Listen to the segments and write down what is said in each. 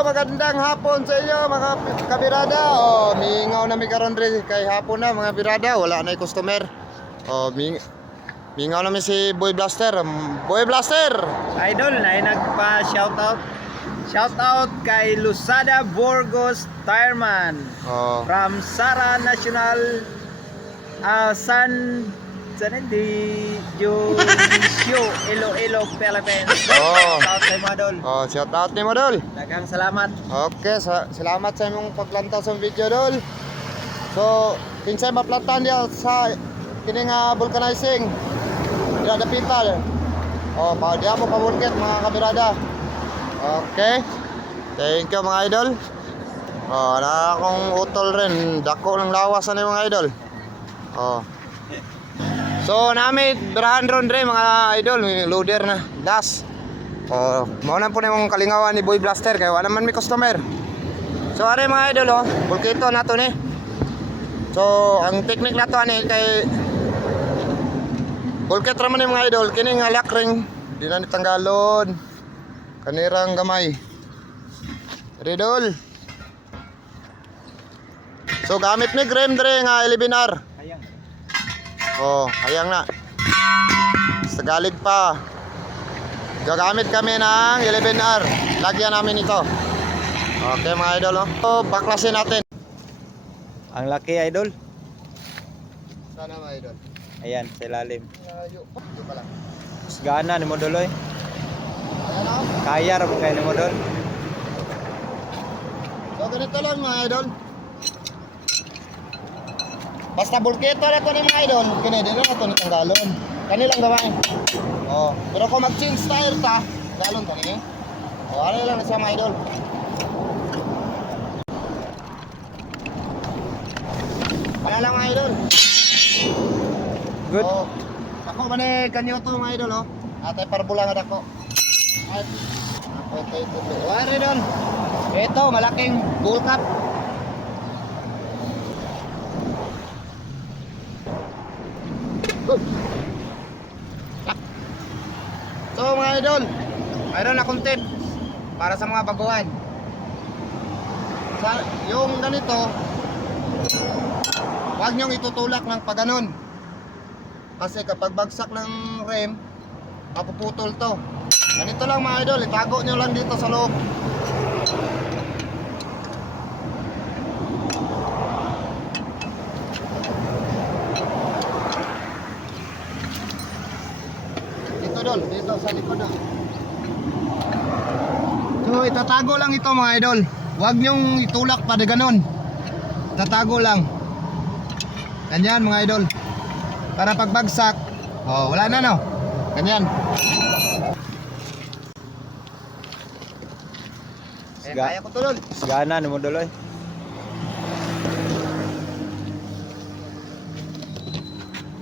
magandang hapon sa inyo mga kabirada. Oh, mingaw na mi karon diri kay hapon na mga birada, wala na customer. Oh, mingaw na mi si Boy Blaster. Boy Blaster. Idol na nagpa-shoutout. Shoutout kay Lusada Burgos Tireman Oh. from Sara National San di Junisyo Iloilo Philippines. Oh. Shoutout kay Madol. Oh, shout out ni mo dol. Daghang salamat. Okay, salamat sa imong paglantaw sa video dol. So, kinsay maplantan dia sa kini nga vulcanizing. Dira dapital. Oh, pa dia mo pabulket mga kabirada. Okay. Thank you mga idol. Oh, na akong utol rin. Dako ng lawas ani mga idol. Oh. So, nami birahan ron rin mga idol, loader na. Das. Oh, mao na po na yung kalingawan ni Boy Blaster kaya wala man may customer. So are mga idol, oh, bulkito nato ni. So ang technique nato ani kay bulkit ra man ni mga idol, kini nga lock ring di na nitanggalon. Kanirang gamay. Idol. So gamit ni Graham dre nga 11R. Hayang. Oh, hayang na. Sa galig pa. Gagamit kami ng 11R. Lagyan namin ito. Okay mga idol, oh. So, baklasin natin. Ang laki idol. Sana mga idol. Ayan, sa ilalim. Ito pala. Gana ni Modoloy. Ayan, oh. Kaya ra mo kay ni Modol. So ganito lang mga idol. Basta bulkito na ito ni mga idol. Kini din na ito ni tanggalon. Kanilang gawain. Oh, pero kung mag-change tire ta, galon to ni. Oh, ano lang na siya mga idol. Ano lang mga idol. Good. Oh, ako man eh kanyo to mga idol, oh. Atay parbula nga dako. At okay, ito. Wala idol. Ito malaking bull cap. Good. So mga idol, mayroon akong tip para sa mga baguhan. Yung ganito, huwag nyong itutulak ng paganon. Kasi kapag bagsak ng rem, mapuputol to. Ganito lang mga idol, itago nyo lang dito sa loob. Dito sa likod na. So itatago lang ito mga idol. Huwag nyong itulak pa de ganon. Tatago lang. Ganyan mga idol. Para pagbagsak, oh wala na no. Ganyan. Kaya ko tulol. Gana ni Modoloy.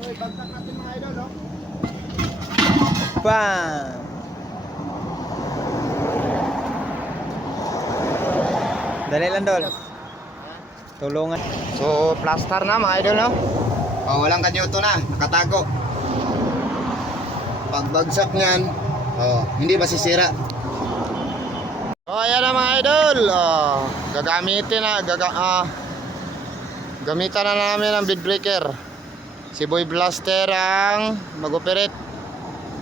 Hoy, bagsak natin mga idol, no? Bang. Dali lang dol. Tulungan. So, plaster na mga idol, no? Oh, walang kanyoto na, nakatago. Pagbagsak niyan, oh, hindi masisira. Oh, ayan na mga idol. Oh, gagamitin na, gamitan na namin ang bid breaker. Si Boy Blaster ang mag-operate.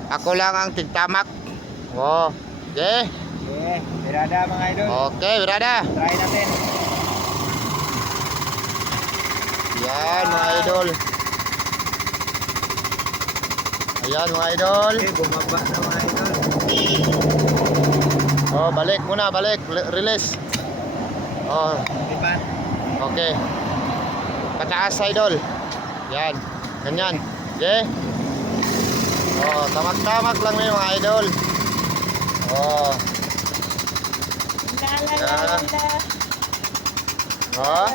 Ako lang ang tigtamak. Oh, okay. Okay, birada mga idol. Okay, birada. Try natin. Yan mga idol. Ayan mga idol. Okay, bumaba na mga idol. Oh, balik muna, balik. Release. Oh, Diba? okay. Pataas idol. Yan. Ganyan. Okay. Oh, tamak-tamak lang rin mga idol. Oh. Yan. Oh.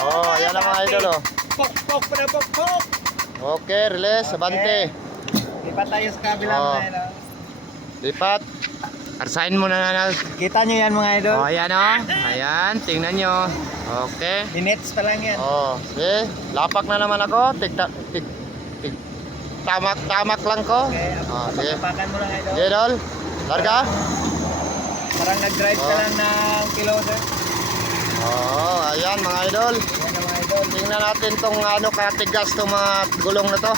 Oh, ayan na mga idol, oh. Pok, pok, para pok, pok. Okay, release. Abante. Lipat tayo sa kabila Oh. mga idol. Lipat. Arsahin mo na. Kita nyo yan mga idol? Oh, ayan oh. Ayan, tingnan nyo. Okay. Minutes pa lang yan. Oh, okay. Lapak na naman ako. Tamak-tamak lang ko. Okay, Oh, sige. papakan mo lang idol. Okay, idol. Larga? Parang nag-drive ka lang ng kilo, sir. Oo, ayan mga idol. Yan ang mga idol. Tingnan natin tong ano katigas tong mga gulong na to.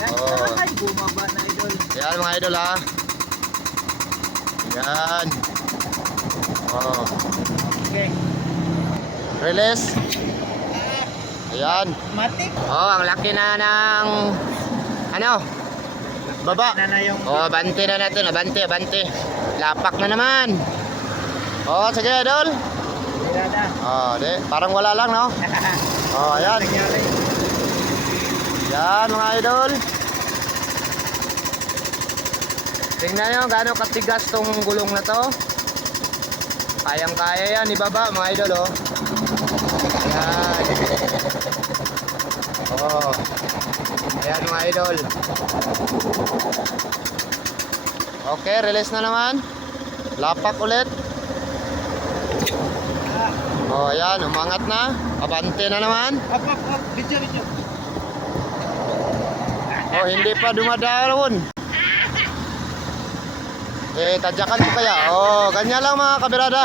Yan, Oh. ay, bumaba na idol. Ayan mga idol ha. Ayan. Oh, Okay. release. Ayan. Matik. Oh, ang laki na ng ano? Baba. Na yung Oh, abante na natin, abante, abante. Lapak na naman. Oh, sige idol. Tirada. Oh, di, parang wala lang, no? Oh, ayan. Nangyari. Yan mga idol. Tingnan nyo gaano katigas tong gulong na to. Kayang-kaya yan ibaba mga idol, oh. Ayan. Oh. Ayan mga idol. Okay, release na naman. Lapak ulit. Oh, ayan, umangat na. Abante na naman. Up. Video. Oh, hindi pa dumadaan. Tadyakan ko kaya. Oh, ganyan lang mga kabirada.